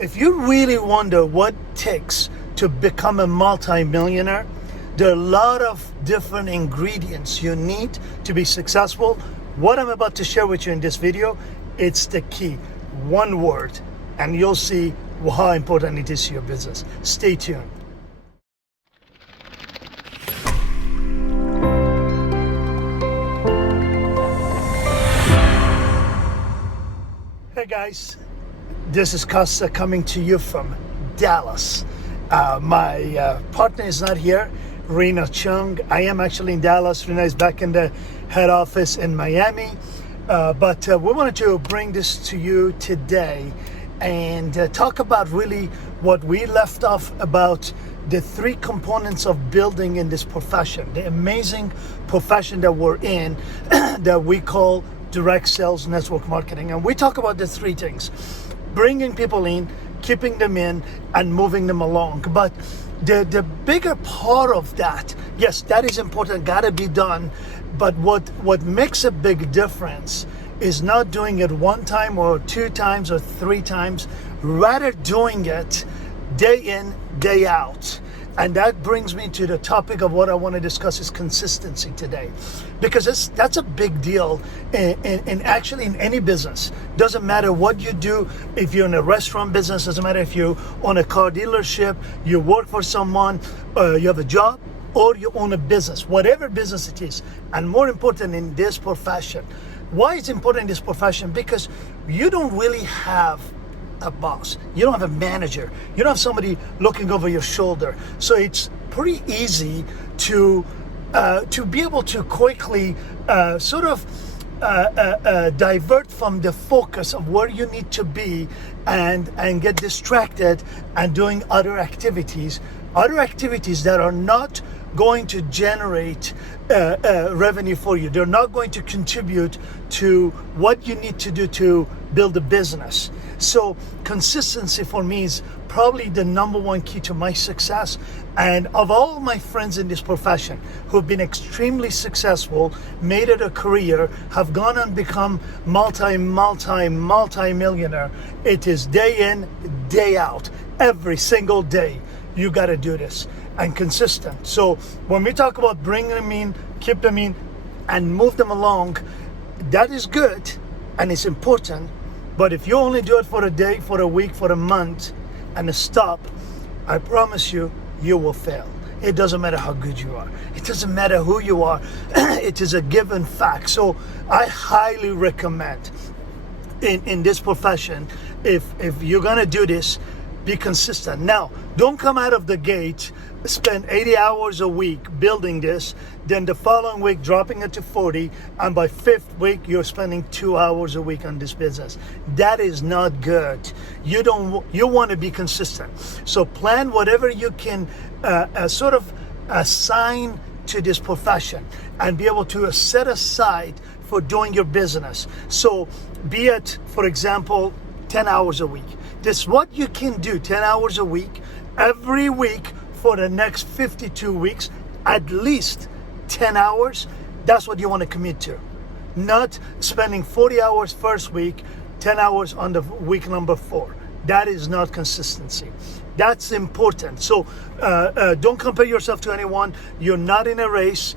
If you really wonder what it takes to become a multi-millionaire, there are a lot of different ingredients you need to be successful. What I'm about to share with you in this video, it's the key. One word, and you'll see how important it is to your business. Stay tuned. Hey guys, this is Kosta coming to you from Dallas. My partner is not here, Rena Chung. I am actually in Dallas. Rena is back in the head office in Miami. But we wanted to bring this to you today and talk about really what we left off about the three components of building in this profession, the amazing profession that we're in that we call direct sales network marketing. And we talk about the three things: bringing people in, keeping them in, and moving them along. But the bigger part of that, yes, that is important, gotta be done. But what makes a big difference is not doing it one time or two times or three times, rather doing it day in, day out. And that brings me to the topic of what I want to discuss is consistency today. Because that's a big deal in actually in any business. Doesn't matter what you do. If you're in a restaurant business, doesn't matter if you own a car dealership, you work for someone, you have a job, or you own a business, whatever business it is. And more important in this profession. Why it's important in this profession? Because you don't really have a boss. You don't have a manager. You don't have somebody looking over your shoulder. So it's pretty easy to be able to quickly divert from the focus of where you need to be and get distracted and doing other activities that are not going to generate revenue for you. They're not going to contribute to what you need to do to build a business. So consistency for me is probably the number one key to my success. And of all my friends in this profession who've been extremely successful, made it a career, have gone and become multi-millionaire, it is day in, day out. Every single day, you got to do this. And consistent. So when we talk about bring them in, keep them in, and move them along, that is good and it's important. But if you only do it for a day, for a week, for a month, and stop, I promise you, you will fail. It doesn't matter how good you are. It doesn't matter who you are. It is a given fact. So I highly recommend in this profession, if you're gonna do this, be consistent. Now, don't come out of the gate, spend 80 hours a week building this, then the following week dropping it to 40, and by 5th week you're spending 2 hours a week on this business. That is not good. You want to be consistent. So plan whatever you can assign to this profession and be able to set aside for doing your business. So be it, for example, 10 hours a week. This is what you can do, 10 hours a week, every week for the next 52 weeks, at least 10 hours. That's what you want to commit to. Not spending 40 hours first week, 10 hours on the week number 4. That is not consistency. That's important. So don't compare yourself to anyone. You're not in a race.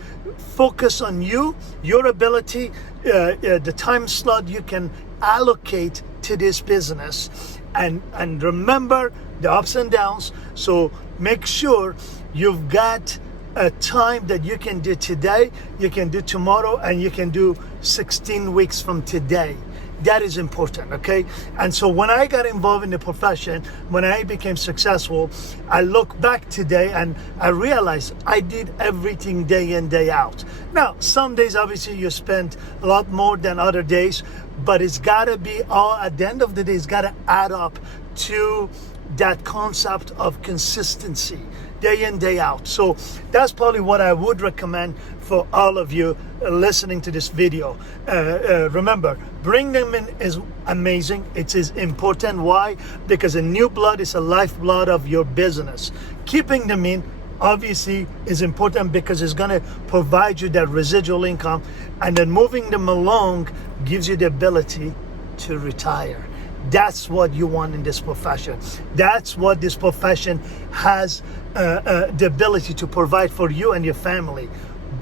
Focus on you, your ability, the time slot you can allocate to this business. And remember the ups and downs. So make sure you've got a time that you can do today, you can do tomorrow, and you can do 16 weeks from today. That is important, okay? And so when I got involved in the profession, when I became successful, I look back today and I realized I did everything day in, day out. Now, some days obviously you spend a lot more than other days, but it's gotta be all, at the end of the day, it's gotta add up to that concept of consistency, day in, day out. So that's probably what I would recommend for all of you listening to this video. Remember, bring them in is amazing. It is important. Why? Because a new blood is a lifeblood of your business. Keeping them in obviously is important because it's going to provide you that residual income, and then moving them along gives you the ability to retire. That's what you want in this profession. That's what this profession has the ability to provide for you and your family.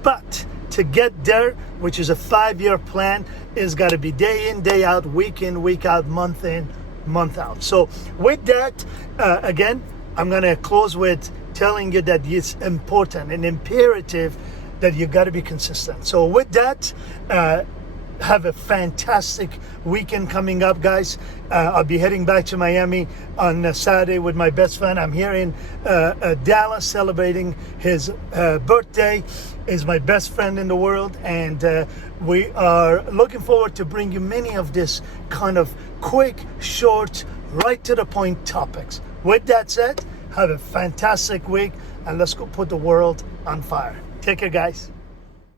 But to get there, which is a 5-year plan, is got to be day in, day out, week in, week out, month in, month out. So with that, again, I'm going to close with telling you that it's important and imperative that you got to be consistent. So with that, have a fantastic weekend coming up, guys. I'll be heading back to Miami on Saturday with my best friend. I'm here in Dallas celebrating his birthday. He's my best friend in the world, and we are looking forward to bring you many of this kind of quick, short, right to the point topics. With that said, have a fantastic week, and let's go put the world on fire. Take care, guys.